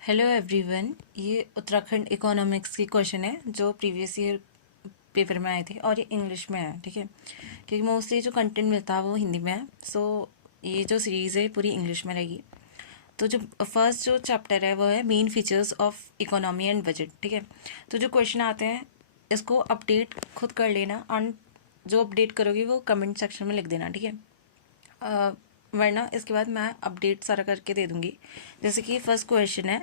Hello everyone. ये Uttarakhand economics की question है जो प्रीवियस ईयर पेपर में आए थे और ये इंग्लिश में है। ठीक है, क्योंकि मोस्टली जो कंटेंट मिलता है वो हिंदी में है, सो ये जो सीरीज़ है पूरी इंग्लिश में रहेगी। तो जो फर्स्ट जो चैप्टर है वो है main features of economy and budget. ठीक है, तो जो क्वेश्चन आते हैं इसको अपडेट खुद कर लेना और जो अपडेट करोगे वो कमेंट सेक्शन में लिख देना। ठीक है, वरना इसके बाद मैं अपडेट सारा करके दे दूँगी। जैसे कि फर्स्ट क्वेश्चन है,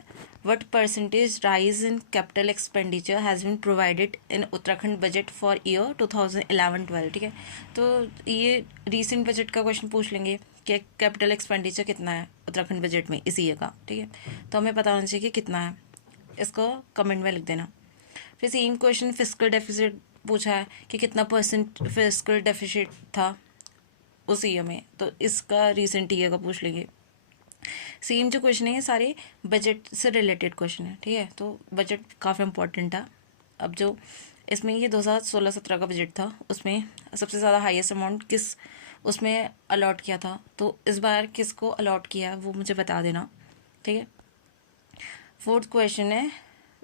what percentage rise in capital expenditure has been provided in Uttarakhand budget for year 2011-12। ठीक है, तो ये रीसेंट बजट का क्वेश्चन पूछ लेंगे कि कैपिटल एक्सपेंडिचर कितना है उत्तराखंड बजट में इसी ईयर का। ठीक है, तो हमें पता होना चाहिए कि कितना है, इसको कमेंट में लिख देना। फिर सेम क्वेश्चन फिस्कल डेफिसिट पूछा है कि कितना परसेंट फिस्कल डेफिसिट था उस ईयर में, तो इसका रिसेंट ईयर का पूछ लेंगे। सेम जो क्वेश्चन है ये सारे बजट से रिलेटेड क्वेश्चन है। ठीक है, तो बजट काफ़ी इंपॉर्टेंट था। अब जो इसमें ये 2016-17 का बजट था, उसमें सबसे ज़्यादा हाईएस्ट अमाउंट किस उसमें अलॉट किया था, तो इस बार किसको अलॉट किया वो मुझे बता देना। ठीक है, फोर्थ क्वेश्चन है,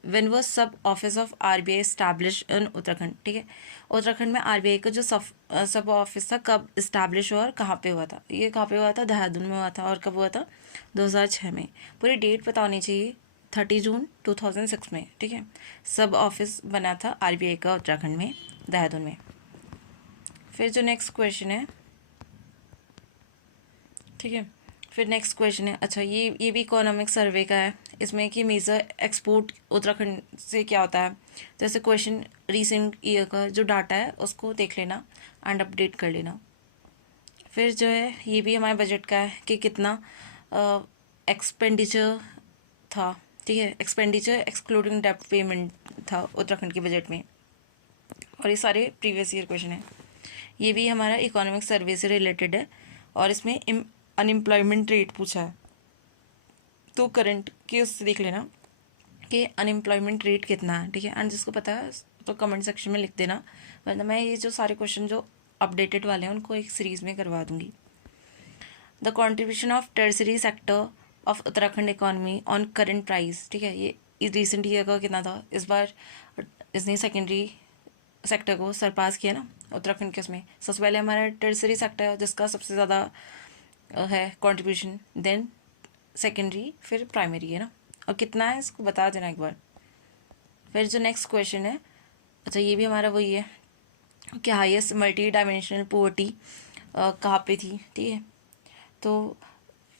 वेन वॉज सब office of RBI establish in Uttarakhand. ठीक है, उत्तराखंड में आरबीआई का जो सब ऑफिस था कब इस्टेब्लिश हुआ और कहाँ पे हुआ था। ये कहाँ पे हुआ था, देहरादून में हुआ था। और कब हुआ था, 2006 में। पूरी डेट पता होनी चाहिए, 30 जून 2006 में। ठीक है, सब ऑफिस बना था आरबीआई का उत्तराखंड में, देहरादून में। फिर जो नेक्स्ट क्वेश्चन है, ठीक है, फिर नेक्स्ट क्वेश्चन है, अच्छा ये भी इकोनॉमिक सर्वे का है। इसमें कि मेजर एक्सपोर्ट उत्तराखंड से क्या होता है। जैसे क्वेश्चन रिसेंट ईयर का जो डाटा है उसको देख लेना एंड अपडेट कर लेना। फिर जो है ये भी हमारे बजट का है कि कितना एक्सपेंडिचर था। ठीक है, एक्सपेंडिचर एक्सक्लूडिंग डेब्ट पेमेंट था उत्तराखंड के बजट में। और ये सारे प्रीवियस ईयर क्वेश्चन है। ये भी हमारा इकोनॉमिक सर्वे से रिलेटेड है और इसमें अनएम्प्लॉयमेंट रेट पूछा है, तो करंट के उससे देख लेना कि अनएम्प्लॉयमेंट रेट कितना है। ठीक है, एंड जिसको पता है तो कमेंट सेक्शन में लिख देना, वरना मैं ये जो सारे क्वेश्चन जो अपडेटेड वाले हैं उनको एक सीरीज़ में करवा दूंगी। The contribution of tertiary sector of Uttarakhand economy on current price. ठीक है, ये रिसेंट ईयर का कितना था। इस बार इसने सेकेंडरी सेक्टर को सरपास किया ना उत्तराखंड के उसमें। सबसे पहले हमारा टर्सरी सेक्टर जिसका सबसे ज़्यादा है कंट्रीब्यूशन, देन सेकेंडरी, फिर प्राइमरी है ना। और कितना है इसको बता देना एक बार। फिर जो नेक्स्ट क्वेश्चन है, अच्छा ये भी हमारा वही है कि हाईएस्ट मल्टी डायमेंशनल पोवर्टी कहाँ पे थी। ठीक है, तो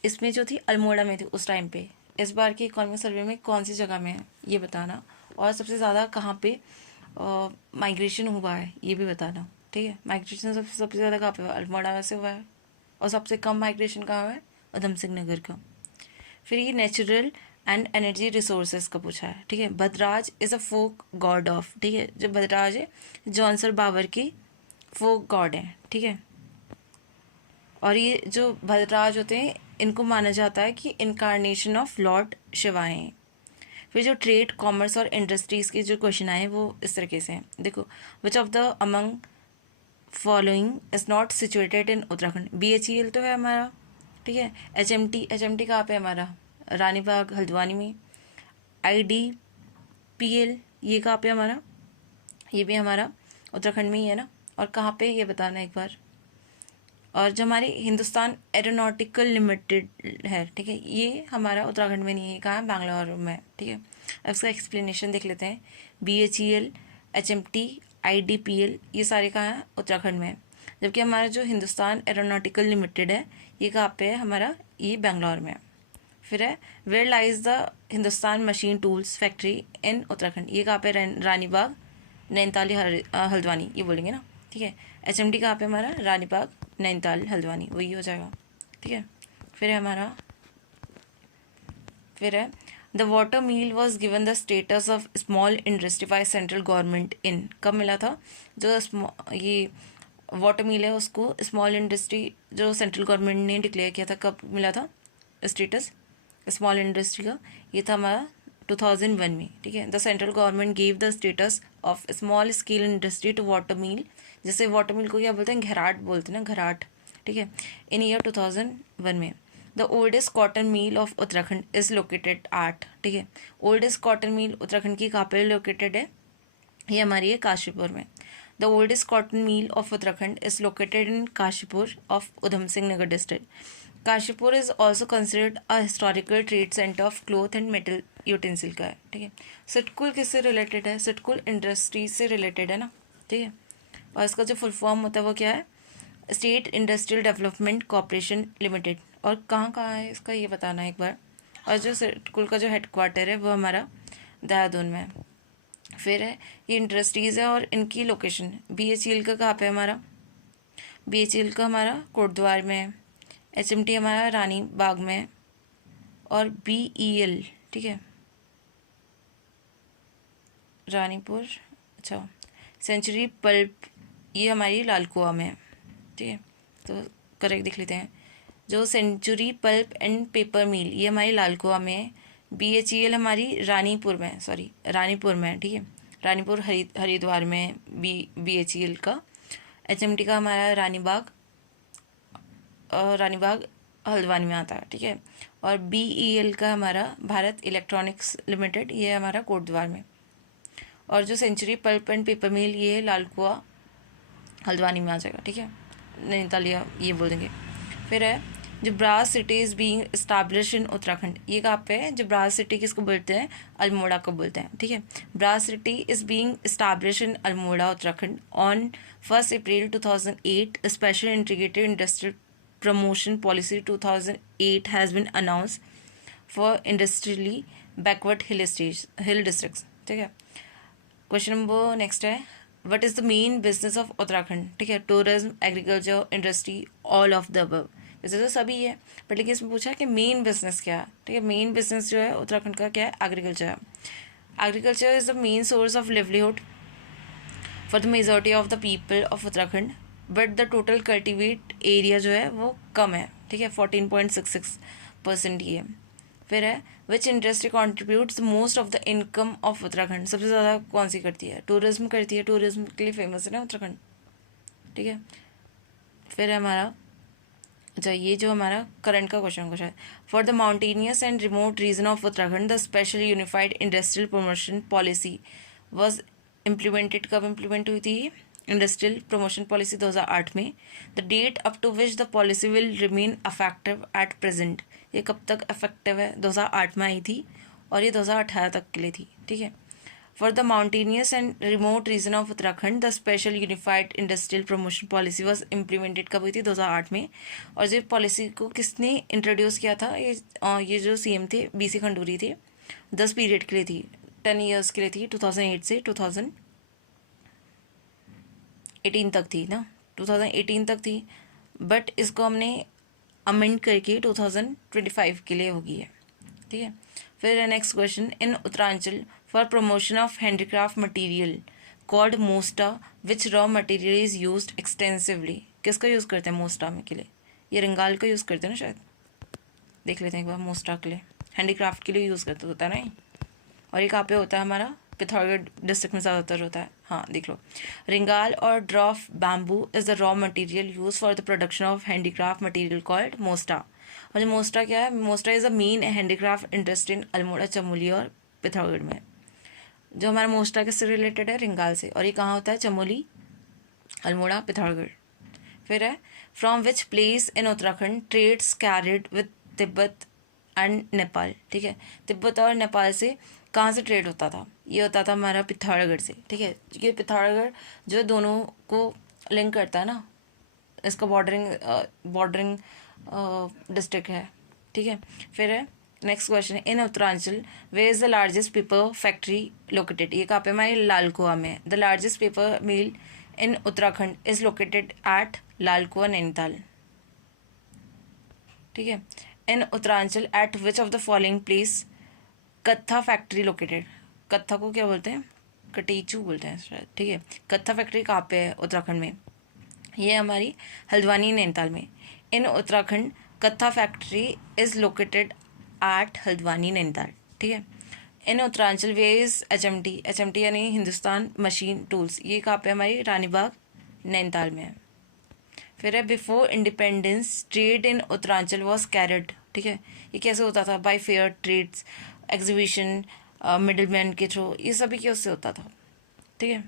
इसमें जो थी अल्मोड़ा में थी उस टाइम पे। इस बार के इकोनॉमिक सर्वे में कौन सी जगह में है ये बताना, और सबसे ज़्यादा कहाँ पे माइग्रेशन हुआ है ये भी बताना। ठीक है, माइग्रेशन सबसे ज़्यादा कहाँ पे हुआ है, अल्मोड़ा में से हुआ है। और सबसे कम माइग्रेशन कहाँ है, उधम सिंह नगर का। फिर ये नेचुरल एंड एनर्जी रिसोर्सेज का पूछा है। ठीक है, Bhadraj is a folk god of. ठीक है, जो भद्राज है जॉनसर बाबर की फोक गॉड है। ठीक है, और ये जो भद्राज होते हैं इनको माना जाता है कि इनकारनेशन ऑफ लॉर्ड शिवा हैं। फिर जो ट्रेड, कॉमर्स और इंडस्ट्रीज़ के जो क्वेश्चन आए वो इस तरीके से हैं। देखो, विच of the among following is not situated in Uttarakhand. BHEL तो है हमारा। ठीक है, HMT कहाँ पे है हमारा, रानी बाग हल्द्वानी में। IDPL ये कहाँ पे हमारा, ये भी हमारा उत्तराखंड में ही है ना। और कहाँ पे ये बताना एक बार। और जो हमारी हिंदुस्तान एरोनॉटिकल लिमिटेड है, ठीक है, ये हमारा उत्तराखंड में नहीं है, कहाँ है, बैंगलोर में। ठीक है, अब इसका एक्सप्लेनेशन देख लेते हैं। BHEL, HMT, IDPL ये सारे कहाँ हैं, उत्तराखंड में है। जबकि हमारा जो हिंदुस्तान एरोनॉटिकल लिमिटेड है ये कहाँ पे है हमारा, ये बैंगलोर में है। फिर है, where lies the Hindustan Machine Tools factory in Uttarakhand. ये कहाँ पे, रानी बाग नैनीताल हल्द्वानी ये बोलेंगे ना। ठीक है, HMT कहाँ पे हमारा, रानी बाग नैनीताल हल्द्वानी, वही हो जाएगा। ठीक है, फिर है हमारा, फिर है the water mill was given the status of small industry by central government in. कब मिला था, जो ये वाटर मील है उसको स्मॉल इंडस्ट्री जो सेंट्रल गवर्नमेंट ने डिक्लेयर किया था, कब मिला था स्टेटस स्मॉल इंडस्ट्री का, ये था हमारा 2001 में। ठीक है, the central government gave the status of small scale industry to water mill. जैसे वाटर मिल को क्या बोलते हैं, घराट बोलते हैं ना, घराट। ठीक है, इन ईयर 2001 में। The oldest cotton mill of Uttarakhand is located eight, ठीक है, ओल्डेस्ट कॉटन मिल उत्तराखंड की कहाँ पे लोकेटेड है, ये हमारी है काशीपुर में। The oldest cotton mill of Uttarakhand is located in Kashipur of Udham Singh Nagar district. Kashipur is also considered a historical trade centre of cloth and metal utensil का है, ठीक है। सिटकुल किससे रिलेटेड है, सिटकुल इंडस्ट्रीज से रिलेटेड है ना, ठीक है। और इसका जो फुल फॉर्म होता है वो क्या है, state industrial development corporation limited. और कहाँ है इसका ये बताना है एक बार। और जो सिटकुल का जो हेडक्वार्टर है वो हमारा देहरादून में है। फिर है ये इंडस्ट्रीज़ है और इनकी लोकेशन, BHEL का कहाँ पे है हमारा, BHEL का हमारा कोटद्वार में है, HMT हमारा रानी बाग में है, और BEL, ठीक है, रानीपुर, अच्छा, सेंचुरी पल्प ये हमारी लालकुआ में है, ठीक है। तो करेक्ट देख लेते हैं, जो सेंचुरी पल्प एंड पेपर मिल ये हमारी लालकुआ में है, BHEL हमारी रानीपुर में, सॉरी रानीपुर में है, ठीक है, रानीपुर हरिद्वार में है BHEL का। HMT का हमारा रानीबाग हल्द्वानी में आता है, ठीक है। और BEL का हमारा भारत इलेक्ट्रॉनिक्स लिमिटेड ये हमारा कोटद्वार में। और जो सेंचुरी पल्प एंड पेपर मिल ये लालकुआ हल्द्वानी में आ जाएगा, ठीक है, नैनीताल ये बोल देंगे। फिर है जो brass city is being establish in Uttarakhand, ये कहाँ पे है, जो ब्रास सिटी किसको बोलते हैं, अल्मोड़ा को बोलते हैं, ठीक है। Brass city is being establish in Almora Uttarakhand on 1 April 2008। Special integrated industrial promotion policy 2008 has been announce for industrially backward hill districts, ठीक है। क्वेश्चन नंबर नेक्स्ट है, what is the main business of Uttarakhand, ठीक है, tourism, agriculture, industry, all of the above. वैसे तो सभी है but लेकिन इसमें पूछा कि मेन बिजनेस क्या है, ठीक है। मेन बिजनेस जो है उत्तराखंड का क्या है, एग्रीकल्चर है। Agriculture is the main source of livelihood for the majority of the people of Uttarakhand, but the total cultivate area जो है वो कम है, ठीक है, 14.66% ही है। फिर है विच industry contributes most of the income of Uttarakhand, सबसे ज़्यादा कौन सी करती है, टूरिज्म करती है, टूरिज्म के लिए फेमस है ना उत्तराखंड, ठीक है। फिर है हमारा, अच्छा ये जो हमारा करंट का क्वेश्चन है, for the mountainous and remote region of Uttarakhand the special unified industrial promotion policy was implemented, कब इम्प्लीमेंट हुई थी इंडस्ट्रियल प्रमोशन पॉलिसी 2008 में। The date up to which the policy will remain effective at present, ये कब तक affective है, 2008 में आई थी और ये 2018 तक के लिए थी, ठीक है। For the mountainous and remote region of Uttarakhand the special unified industrial promotion policy was implemented कब हुई थी, 2008 में। और जो पॉलिसी को किसने इंट्रोड्यूस किया था, ये जो CM थे BC खंडूरी थे, 10 पीरियड के लिए थी, 10 ईयर्स के लिए थी, 2008 से 2018 तक थी ना, 2018 तक थी, बट इसको हमने अमेंड करके 2025 के लिए होगी है, ठीक है। फिर next question, in Uttaranchal for promotion of handicraft material called Mosta which raw material is used extensively, किसका यूज़ करते हैं मोस्टा में के लिए, ये रिंगाल का यूज़ करते हैं ना शायद, देख लेते हैं एक बार। मोस्टा के लिए हैंडीक्राफ्ट के लिए यूज़ करते होता है ना, और ये कहाँ पे होता है हमारा, पिथौरागढ़ डिस्ट्रिक्ट में ज़्यादातर होता है, हाँ देख लो। रिंगाल और dwarf bamboo is the raw material use for the production of handicraft material called Mosta. और जो मोस्टा क्या है, Mosta is a main handicraft industry in Almora, Chamoli और पिथौरागढ़ में। जो हमारा मोस्टा किससे रिलेटेड है, रिंगाल से, और ये कहाँ होता है, चमोली, अल्मोड़ा, पिथौरागढ़। फिर है from which place in Uttarakhand trades carried with Tibet and Nepal, ठीक है। तिब्बत और नेपाल से कहाँ से ट्रेड होता था, ये होता था हमारा पिथौरागढ़ से, ठीक है। ये पिथौरागढ़ जो दोनों को लिंक करता है ना, इसका बॉर्डरिंग डिस्ट्रिक्ट है, ठीक है। फिर है next question, in Uttaranchal where is the largest paper factory located, ये कहाँ पे हमारे लालकुआ में। The largest paper mill in Uttarakhand is located at Lalkua Nainital, ठीक है। In Uttaranchal at which of the following place kattha factory located, कत्था को क्या बोलते हैं, कटेचू बोलते हैं शायद, ठीक है। कत्था फैक्ट्री कहाँ पे है उत्तराखंड में, ये हमारी हल्द्वानी नैनीताल में। इन उत्तराखंड कत्था factory is located eight Haldwani Nainital, ठीक है। In Uttaranchal way is HMT यानी हिंदुस्तान मशीन टूल्स, ये कहाँ पे हमारी रानीबाग नैनीताल में है। फिर है before independence trade in Uttaranchal was carried ठीक है। ये कैसे होता था? By fair trades, exhibition, middle man के थ्रू, ये सभी के उससे होता था, ठीक है।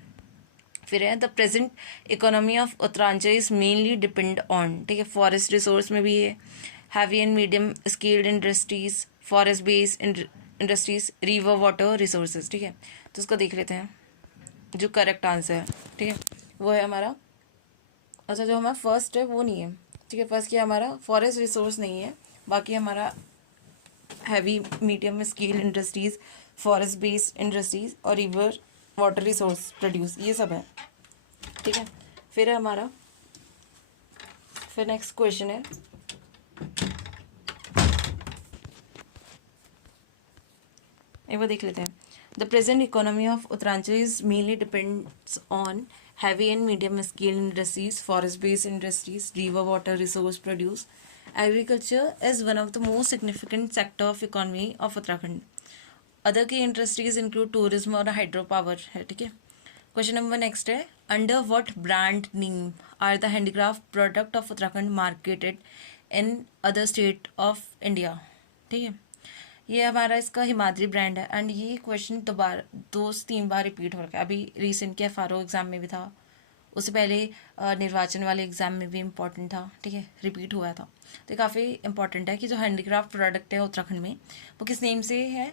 फिर है the present economy of Uttaranchal is mainly depend on, ठीक है, फॉरेस्ट रिसोर्स में भी है, heavy and medium scaled industries, forest based industries, river water resources, ठीक है। तो उसको देख लेते हैं जो करेक्ट आंसर है, ठीक है, वो है हमारा, अच्छा जो हमारा फर्स्ट है वो नहीं है, ठीक है। फर्स्ट क्या हमारा फॉरेस्ट रिसोर्स नहीं है, बाकी हमारा heavy medium scale industries, forest based industries और रिवर वाटर रिसोर्स प्रोड्यूस, ये सब है, ठीक है। फिर है हमारा, फिर नेक्स्ट क्वेश्चन है, एक बार देख लेते हैं। The present economy of Uttaranchal is mainly depends on heavy and medium scale industries, forest based industries, river water resource produce. Agriculture is one of the most significant sector of economy of Uttarakhand. Other key industries include tourism और hydropower है, ठीक है। Question number next है, under what brand name are the handicraft product of Uttarakhand marketed in other state of India, ठीक है। ये हमारा इसका हिमाद्री ब्रांड है एंड ये क्वेश्चन दो से तीन बार रिपीट हो रखा है। अभी रिसेंट के एफआरओ एग्ज़ाम में भी था, उससे पहले निर्वाचन वाले एग्ज़ाम में भी इम्पॉर्टेंट था, ठीक है, रिपीट हुआ था। तो ये काफ़ी इंपॉर्टेंट है कि जो हैंडीक्राफ्ट प्रोडक्ट है उत्तराखंड में वो किस नेम से है,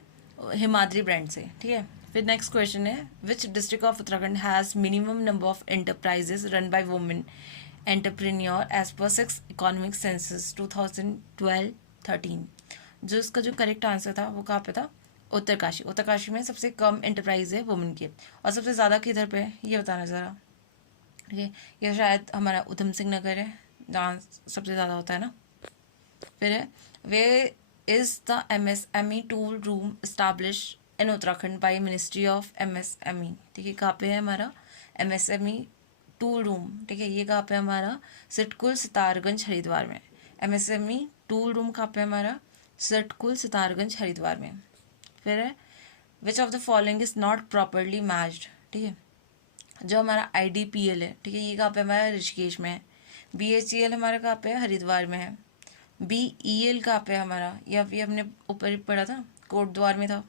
हिमाद्री ब्रांड से, ठीक है। फिर नेक्स्ट क्वेश्चन है, which district of Uttarakhand has minimum number of enterprises run by women entrepreneur as per 6 economic census 2012-13। जो इसका जो करेक्ट आंसर था वो कहाँ पे था? उत्तरकाशी। उत्तरकाशी में सबसे कम एंटरप्राइज है वुमेन के, और सबसे ज़्यादा किधर पे है ये बताना ज़रा, ठीक है। ये शायद हमारा उधम सिंह नगर है जहाँ सबसे ज़्यादा होता है ना। फिर है, वे is the MSME tool room establish in Uttarakhand by ministry of MSME, ठीक है। कहाँ पे है हमारा MSME टूल रूम, ठीक है। ये कहाँ पे हमारा सिटकुल सितारगंज हरिद्वार में। MSME टूल रूम कहाँ पे हमारा सिटकुल सितारगंज हरिद्वार में। फिर है, which of the following is not properly matched, ठीक है। जो हमारा IDPL है, ठीक है, ये कहाँ पे हमारा ऋषिकेश में है। BHEL हमारा कहाँ पे है? हरिद्वार में है। BEL कहाँ पे है हमारा? ये अभी हमने ऊपर ही पढ़ा था, कोटद्वार में था,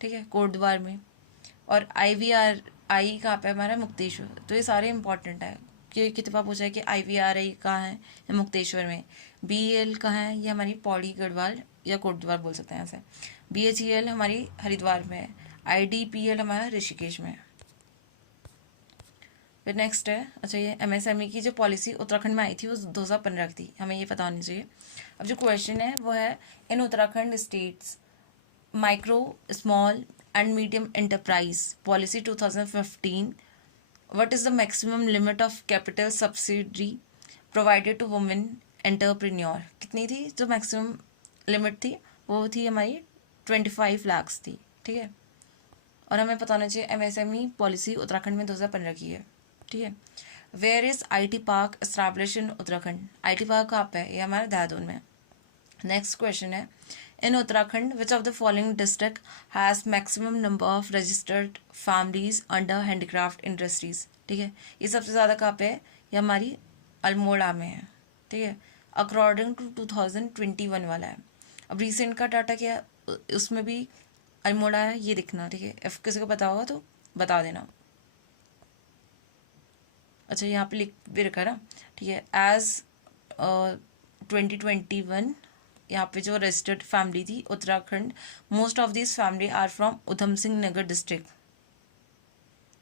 ठीक है, कोटद्वार में। और IVRI कहाँ पे हमारा? मुक्तेश्वर। तो ये सारे इंपॉर्टेंट है कि कितने बार पूछा है कि IVRI कहाँ है? मुक्तेश्वर में। BEL कहाँ है? ये हमारी पौड़ी गढ़वाल या कोटद्वार बोल सकते हैं ऐसे। BHEL हमारी हरिद्वार में है। IDPL हमारा ऋषिकेश में है। फिर नेक्स्ट है, अच्छा ये MSME की जो पॉलिसी उत्तराखंड में आई थी वो 2015 की थी, हमें ये पता होनी चाहिए। अब जो क्वेश्चन है वो है, in Uttarakhand states micro small and medium enterprise policy 2015, what is the maximum limit of capital subsidy provided to women entrepreneur? कितनी थी जो मैक्सिमम लिमिट थी? वो थी हमारी 25 लाख थी, ठीक है। और हमें पता होना चाहिए MSME पॉलिसी उत्तराखंड में 2015 की है, ठीक है। Where is IT park establish in Uttarakhand? IT park कहाँ पे है? ये हमारे देहरादून में। नेक्स्ट क्वेश्चन है, in Uttarakhand which of the following district has maximum number of registered families under handicraft industries, ठीक है। ये सबसे ज़्यादा कहाँ पे है? ये हमारी अल्मोड़ा में है, ठीक है, अकॉर्डिंग टू 2021 वाला है। अब रिसेंट का डाटा क्या है, उसमें भी अल्मोड़ा है, ये दिखना, ठीक है। इफ किसी को पता होगा तो बता देना। अच्छा यहाँ पे लिख भी रखा है ना, ठीक है। एज 2021 यहाँ पे जो रजिस्टर्ड फैमिली थी Uttarakhand, most of this family are from Udham Singh Nagar district,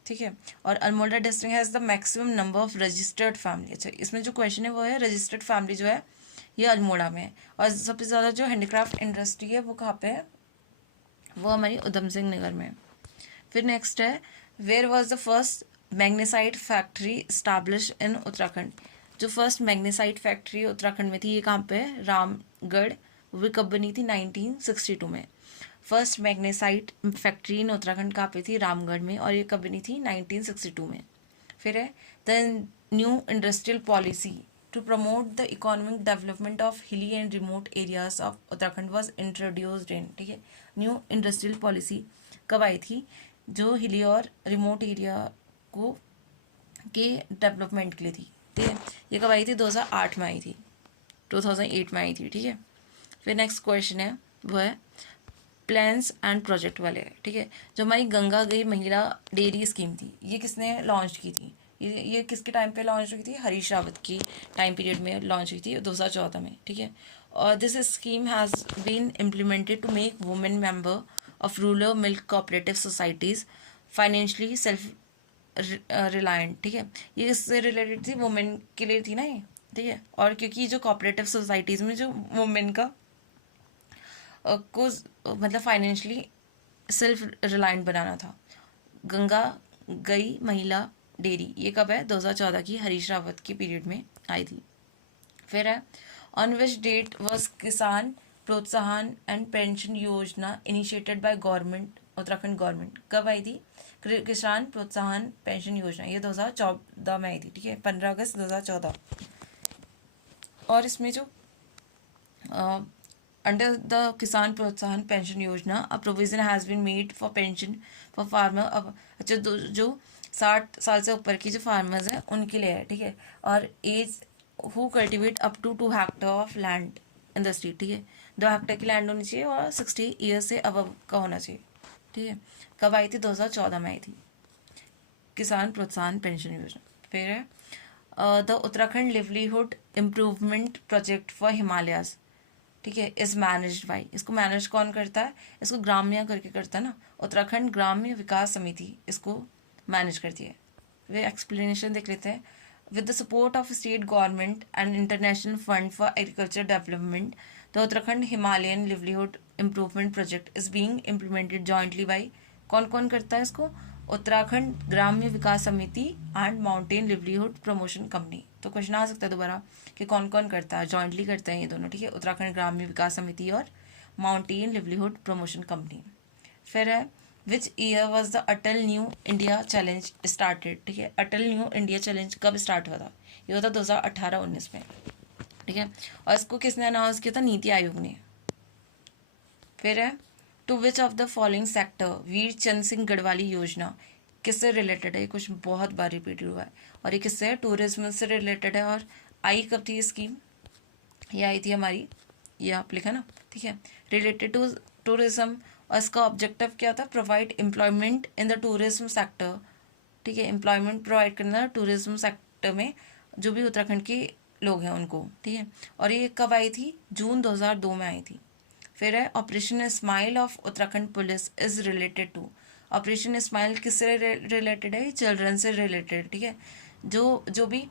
ठीक है। और Almora district has the maximum number of registered family. अच्छा इसमें जो क्वेश्चन है वो है रजिस्टर्ड फैमिली जो है ये अल्मोड़ा में है, और सबसे ज़्यादा जो हैंडीक्राफ्ट इंडस्ट्री है वो कहाँ पे है? वो हमारी उधम सिंह नगर में। फिर नेक्स्ट है, where was the first magnesite factory establish in Uttarakhand? जो फर्स्ट मैग्नेसाइट फैक्ट्री उत्तराखंड में थी ये कहाँ पे है? रामगढ़। वो कब बनी थी? 1962 में। First magnesite factory in Uttarakhand कहाँ पे थी? रामगढ़ में, और ये कब बनी थी? 1962 में। फिर है, the new industrial policy to promote the economic development of hilly and remote areas of Uttarakhand was introduced in, ठीक है। न्यू इंडस्ट्रियल पॉलिसी कब आई थी? जो हिली और रिमोट एरिया को के डेवलपमेंट के लिए थी, ठीक है। ये कब आई थी? 2008 में आई थी, 2008 में आई थी, ठीक है। फिर नेक्स्ट क्वेश्चन है वो है प्लान्स एंड प्रोजेक्ट वाले, ठीक है। जो हमारी गंगा गई महिला डेयरी स्कीम थी, ये किसने लॉन्च की थी? ये किसके टाइम पे लॉन्च हुई थी? हरीश रावत की टाइम पीरियड में लॉन्च हुई थी 2014 में, ठीक है। और this scheme has been implemented to make women member of rural milk cooperative societies financially self reliant, ठीक है। ये इससे रिलेटेड थी, वुमेन के लिए थी ना ये, ठीक है। और क्योंकि जो कोऑपरेटिव सोसाइटीज़ में जो वुमेन का को मतलब फाइनेंशियली सेल्फ रिलायंट बनाना था। गंगा गई महिला डेयरी, ये कब है? 2014 की हरीश रावत के पीरियड में आई थी। फिर है ऑन विच डेट वॉज किसान प्रोत्साहन एंड पेंशन योजना initiated by government, Uttarakhand government. कब आई थी किसान प्रोत्साहन पेंशन योजना? ये 2014 में आई थी, ठीक है, 15 अगस्त 2014। और इसमें जो Under the Kisan Protsahan Pension Yojana, a provision has been made for pension for farmer। अब अच्छा, जो 60 साल से ऊपर की जो फार्मर्स हैं उनके लिए है, ठीक है। और as who cultivate up to 2 hectare of land in the state, ठीक है। 2 हेक्टर की लैंड होनी चाहिए और 60 ईयर्स से अबव का होना चाहिए, ठीक है। कब आई थी? 2014 में आई थी किसान प्रोत्साहन पेंशन योजना। फिर है the Uttarakhand livelihood improvement project for Himalayas, ठीक है, इज मैनेज्ड बाई। इसको मैनेज कौन करता है? इसको ग्राम्य करके करता है ना, उत्तराखंड ग्राम्य विकास समिति इसको मैनेज करती है। वे एक्सप्लेनेशन देख लेते हैं। With the support of state government and international fund for agriculture development, the Uttarakhand Himalayan livelihood improvement project is being implemented jointly by. कौन कौन करता है इसको? उत्तराखंड ग्राम्य विकास समिति and mountain livelihood promotion company. तो क्वेश्चन आ सकता है दोबारा कि कौन कौन करता है? जॉइंटली करते हैं ये दोनों, ठीक है, उत्तराखंड ग्राम्य विकास समिति और माउंटेन लिवलीहुड प्रमोशन कंपनी। फिर है which year was the Atal new India challenge started, ठीक है। अटल न्यू इंडिया चैलेंज कब स्टार्ट हुआ था? ये हुआ था 2018-19 में, ठीक है। और इसको किसने अनाउंस किया था? नीति आयोग ने। फिर है to which of the following sector Veer Chand Singh Garhwali Yojana किससे रिलेटेड है? ये कुछ बहुत बार रिपीट हुआ है। और ये किससे है? टूरिज्म से रिलेटेड है। और आई कब थी स्कीम? ये आई थी हमारी, ये आप लिखा ना, ठीक है, रिलेटेड टू टूरिज्म। और इसका ऑब्जेक्टिव क्या था? Provide employment in the tourism sector, ठीक है, एम्प्लॉयमेंट प्रोवाइड करना टूरिज्म सेक्टर में जो भी उत्तराखंड के लोग हैं उनको, ठीक है। और ये कब आई थी? जून 2002 में आई थी। फिर है operation smile of Uttarakhand police is related to. Operation smile किससे रिलेटेड है? चिल्ड्रन से रिलेटेड, ठीक है। जो भी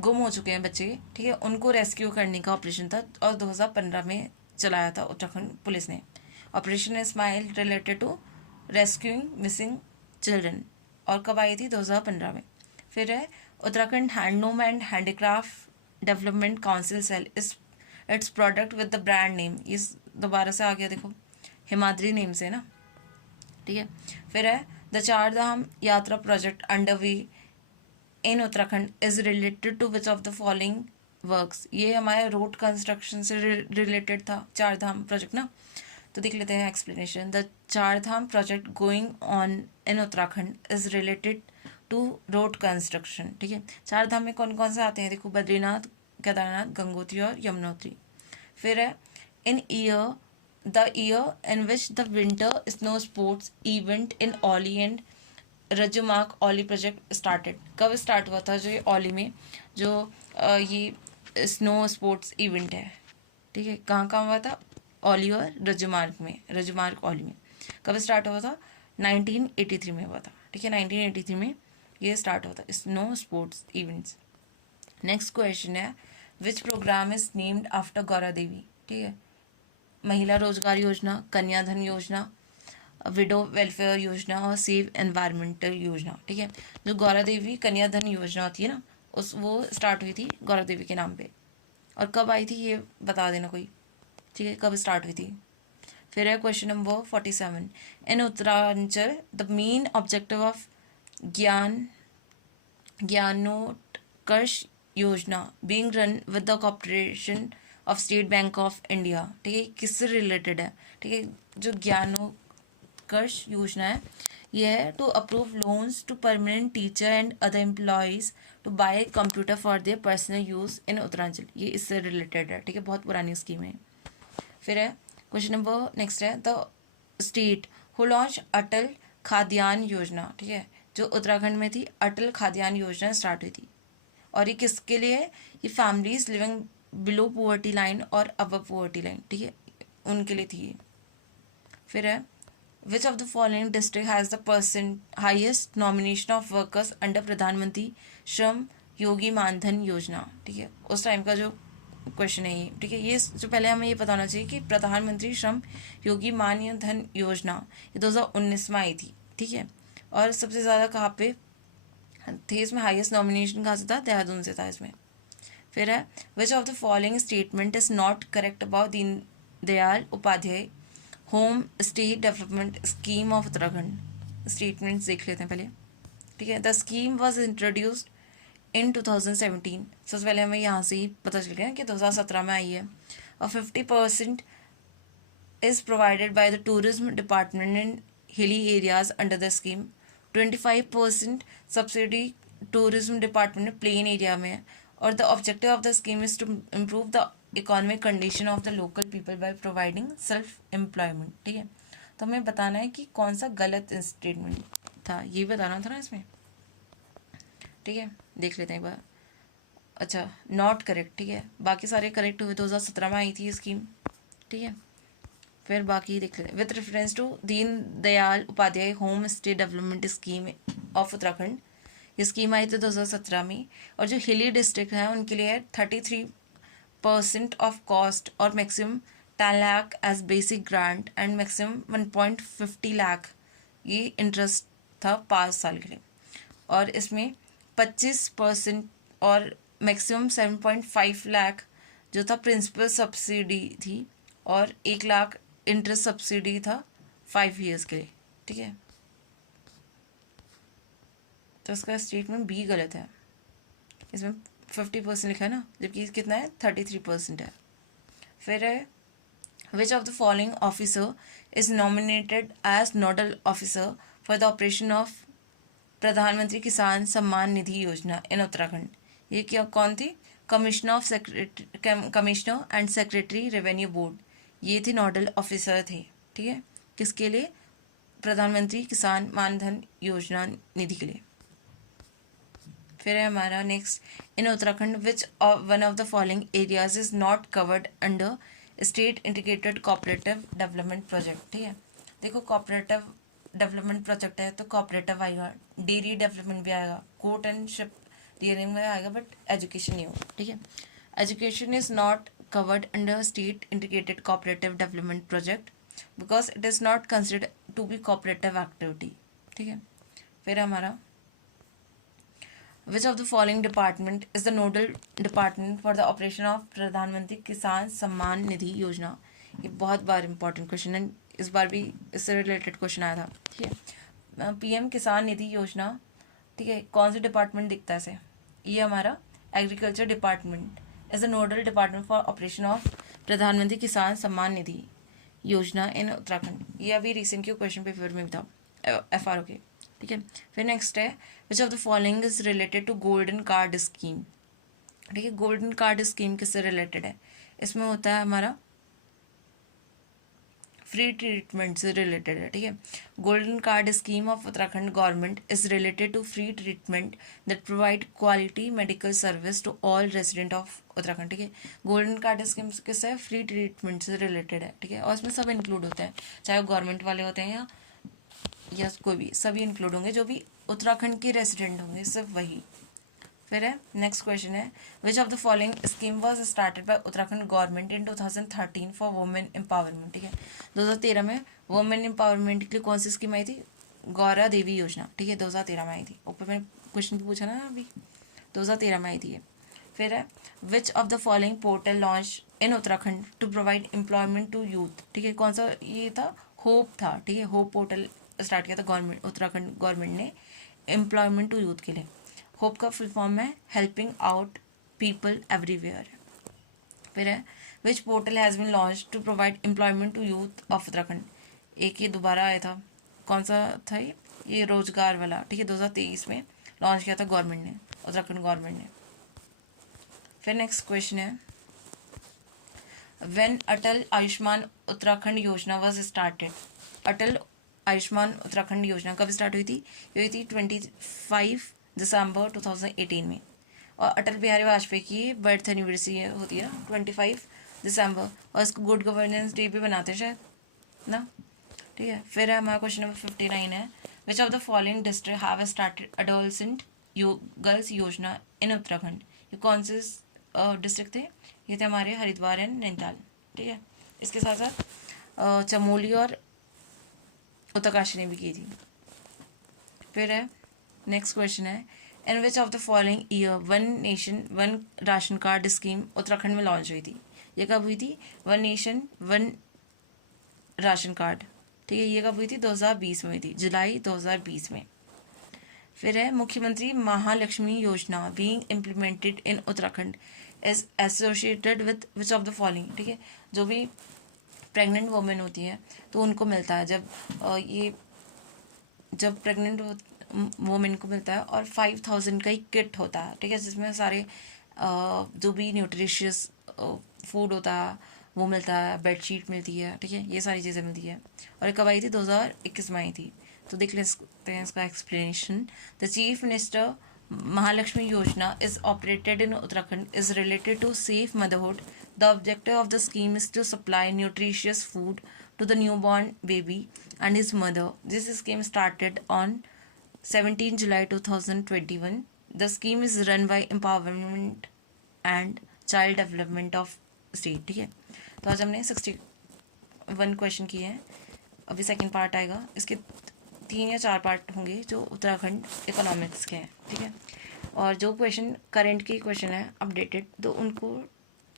गुम हो चुके हैं बच्चे, ठीक है, उनको रेस्क्यू करने का ऑपरेशन था और 2015 में चलाया था उत्तराखंड पुलिस ने। Operation smile related to rescuing missing children. और कब आई थी? 2015 में। फिर है Uttarakhand handloom and handicraft development council sell is its product with the brand name. इस दोबारा से आ गया, देखो, हिमाद्री नेम से ना, ठीक है। फिर है the Char Dham Yatra project under way in Uttarakhand is related to which of the following works. ये हमारे रोड कंस्ट्रक्शन से रिलेटेड था चार धाम प्रोजेक्ट ना। तो देख लेते हैं explanation. The Char Dham project going on in Uttarakhand is related to road construction, ठीक है। चार धाम में कौन कौन से आते हैं? देखो, बद्रीनाथ, केदारनाथ, गंगोत्री और यमुनोत्री। फिर है in the year in which the winter snow sports event in Auli and रजुमार्ग ओली प्रोजेक्ट स्टार्टेड। कब स्टार्ट हुआ था जो ये ओली में जो ये स्नो स्पोर्ट्स इवेंट है, ठीक है, कहाँ कहाँ हुआ था? ओली और रजुमार्ग में, रजुमार्ग ओली में। कब स्टार्ट हुआ था? 1983 में हुआ था, ठीक है, 1983 में ये स्टार्ट हुआ था snow sports events. Next question है which programme is named after Gaura Devi, ठीक है। महिला रोजगार योजना, कन्याधन योजना, विडो वेलफेयर योजना और सेव एनवायरमेंटल योजना, ठीक है। जो गौरा देवी कन्याधन योजना होती है ना, वो स्टार्ट हुई थी गौरा देवी के नाम पे। और कब आई थी ये बता देना कोई, ठीक है, कब स्टार्ट हुई थी। फिर है question number 47 in Uttaranchal the main objective of Gyanotkarsh Yojana being run with the corporation of State Bank of India, ठीक है, किससे रिलेटेड है? ठीक है, जो योजना है, यह है to approve loans to permanent teacher and other employees to buy computer for their personal use in Uttaranchal. ये इससे रिलेटेड है, ठीक है, बहुत पुरानी स्कीम है। फिर है क्वेश्चन नंबर नेक्स्ट है, द स्टेट हु लॉन्च अटल खाद्यान्न योजना, ठीक है, जो उत्तराखंड में थी अटल खाद्यान्न योजना स्टार्ट हुई थी, और ये किसके लिए है? ये families living below poverty line और अबव पोवर्टी लाइन, ठीक है, उनके लिए थी ये। फिर है which of the following district has the percent highest nomination of workers under प्रधानमंत्री श्रम योगी मानधन योजना, ठीक है, उस टाइम का जो क्वेश्चन है ये, ठीक है। ये जो पहले हमें ये पता होना चाहिए कि प्रधानमंत्री श्रम योगी मानधन योजना ये 2019 में आई थी, ठीक है, और सबसे ज़्यादा कहाँ पे थे इसमें? हाईएस्ट नॉमिनेशन कहाँ से था? देहरादून से था इसमें। फिर है which of the following statement is not correct about Deen Dayal Upadhyay home stay development scheme of Uttarakhand. Statements देख लेते हैं पहले, ठीक है। The scheme was introduced in 2017। सबसे पहले हमें यहाँ से ही पता चल गया कि 2017 में आई है। और 50% is provided by the tourism department in hilly areas under the scheme. 25% subsidy tourism department में प्लेन एरिया में है। और the objective of the scheme is to improve the economic condition of the local people by providing self employment, ठीक है। तो हमें बताना है कि कौन सा गलत स्टेटमेंट था, ये बताना था ना इसमें, ठीक है। देख लेते हैं एक बार। अच्छा, नॉट करेक्ट, ठीक है, बाकी सारे करेक्ट हुए। 2017 में आई थी ये स्कीम, ठीक है। फिर बाकी देख लेते हैं। With reference to Deen Dayal Upadhyay home stay development scheme of Uttarakhand, ये स्कीम आई थी 2017 में। और जो हिली डिस्ट्रिक्ट है उनके लिए 33% ऑफ कॉस्ट और maximum 10 lakh as basic grant and maximum 1.50 lakh ये इंटरेस्ट था 5 साल के लिए। और इसमें 25% और मैक्सिमम 7.5 लाख जो था प्रिंसिपल सब्सिडी थी, और 1 लाख इंटरेस्ट सब्सिडी था 5 ईयर्स के लिए, ठीक है। तो इसका स्टेटमेंट बी गलत है, इसमें 50% लिखा है ना, जबकि कितना है? 33% है। फिर है which of the following officer is nominated as nodal officer for the operation of Pradhan Mantri Kisan Samman Nidhi योजना इन उत्तराखंड। ये क्या कौन थी? Commissioner and secretary revenue board, ये थे नोडल ऑफिसर थे, ठीक है, किसके लिए? प्रधानमंत्री किसान मानधन योजना निधि के लिए। फिर है हमारा next, in Uttarakhand which one of the following areas is not covered under state integrated cooperative development project, ठीक है। देखो कोऑपरेटिव डेवलपमेंट प्रोजेक्ट है तो कोऑपरेटिव आएगा, डेयरी डेवलपमेंट भी आएगा, कोर्ट एंड शिप रियरिंग में आएगा, बट एजुकेशन नहीं होगा, ठीक है। Education is not covered under state integrated cooperative development project because it is not considered to be cooperative activity, ठीक है। फिर हमारा which of the following department is the nodal department for the operation of प्रधानमंत्री किसान सम्मान निधि योजना। ये बहुत बार important question है, इस बार भी इससे रिलेटेड क्वेश्चन आया था, ठीक है। पीएम किसान निधि योजना, ठीक है, कौन सा डिपार्टमेंट दिखता है इसे? ये हमारा agriculture department is the nodal department for operation of Pradhan Mantri Kisan Samman Nidhi योजना इन उत्तराखंड। ये अभी रिसेंट के क्वेश्चन पेपर में भी था, FRO के, ठीक है। फिर नेक्स्ट है which of the following is related to golden card scheme, ठीक है। गोल्डन कार्ड स्कीम किससे रिलेटेड है? इसमें होता है हमारा फ्री ट्रीटमेंट से रिलेटेड है, ठीक है। Golden card scheme of Uttarakhand government is related to free treatment that provide quality medical service to all resident of Uttarakhand, ठीक है। गोल्डन कार्ड स्कीम किससे है? फ्री ट्रीटमेंट से रिलेटेड है, ठीक है। और इसमें सब इंक्लूड होते हैं, चाहे गवर्नमेंट वाले होते हैं या कोई भी, सभी इंक्लूड होंगे जो भी उत्तराखंड के रेजिडेंट होंगे, सिर्फ वही। फिर है नेक्स्ट क्वेश्चन है which of the following scheme was started by Uttarakhand government in 2013 for women empowerment, ठीक है। 2013 में वुमेन एम्पावरमेंट के लिए कौन सी स्कीम आई थी? गौरा देवी योजना, ठीक है, 2013 में आई थी। ऊपर मैंने क्वेश्चन भी पूछा ना अभी, 2013 में आई थी ये। फिर है which of the following portal launch in Uttarakhand to provide employment to youth, ठीक है, कौन सा ये था? होप था, ठीक है। होप पोर्टल स्टार्ट किया था गवर्नमेंट, उत्तराखंड गवर्नमेंट ने एम्प्लॉयमेंट टू यूथ के लिए। होप का फुल फॉर्म है हेल्पिंग आउट पीपल एवरीवेयर। फिर है which portal has been launch to provide employment to youth of Uttarakhand. एक ये दोबारा आया था, कौन सा था ये रोजगार वाला, ठीक है, 2023 में लॉन्च किया था गवर्नमेंट ने, उत्तराखंड गवर्नमेंट ने। फिर नेक्स्ट क्वेश्चन है, व्हेन अटल आयुष्मान उत्तराखंड योजना वाज स्टार्टेड। अटल आयुष्मान उत्तराखंड योजना कब स्टार्ट हुई थी? ये हुई थी 25 दिसंबर 2018 में। और अटल बिहारी वाजपेयी की बर्थ एनिवर्सरी होती है ना 25 दिसंबर, और इसको गुड गवर्नेंस डे भी बनाते हैं शायद ना। ठीक है, फिर हमारा क्वेश्चन नंबर 59 है, which of the following district have started adolescent girls योजना इन उत्तराखंड। ये कौन से डिस्ट्रिक्ट थे? ये थे हमारे हरिद्वार एंड नैनीताल। ठीक है, इसके साथ साथ चमोली और उत्तरकाशी ने भी की थी। फिर है नेक्स्ट क्वेश्चन है, in which of the following year one nation one ration card scheme Uttarakhand में लॉन्च हुई थी। ये कब हुई थी? One nation one ration card. ठीक है, ये कब हुई थी? 2020 में हुई थी, जुलाई 2020 में। फिर है, मुख्यमंत्री महालक्ष्मी योजना being implemented in Uttarakhand is associated with which of the following. ठीक है, जो भी प्रेग्नेंट वुमेन होती है तो उनको मिलता है, जब प्रेग्नेंट वुमेन को मिलता है, और 5000 का ही किट होता है। ठीक है, जिसमें सारे जो भी न्यूट्रिशियस फूड होता है वो मिलता है, बेडशीट मिलती है। ठीक है, ये सारी चीज़ें मिलती है। और ये कब आई थी? 2021 में आई थी। तो देख लेते हैं इसका explanation. The chief minister Mahalakshmi Yojana is operated in Uttarakhand is related to safe motherhood. The objective of the scheme is to supply nutritious food to the newborn baby and his mother. This scheme started on 17 July 2021. The scheme is run by Empowerment and Child Development of State. ठीक है, तो आज हमने 61 question किए हैं। अभी second part आएगा, इसके 3 या 4 पार्ट होंगे जो उत्तराखंड इकोनॉमिक्स के हैं। ठीक है, और जो क्वेश्चन करंट के क्वेश्चन है अपडेटेड, तो उनको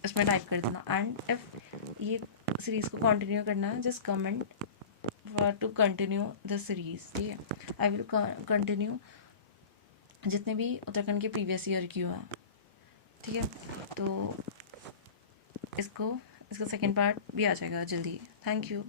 इसमें टाइप कर देना। एंड इफ ये सीरीज़ को कंटिन्यू करना है, just comment for to continue the series. ठीक है, आई विल कंटिन्यू जितने भी उत्तराखंड के प्रीवियस ईयर की हुआ। ठीक है, तो इसका सेकेंड पार्ट भी आ जाएगा जल्दी। Thank you.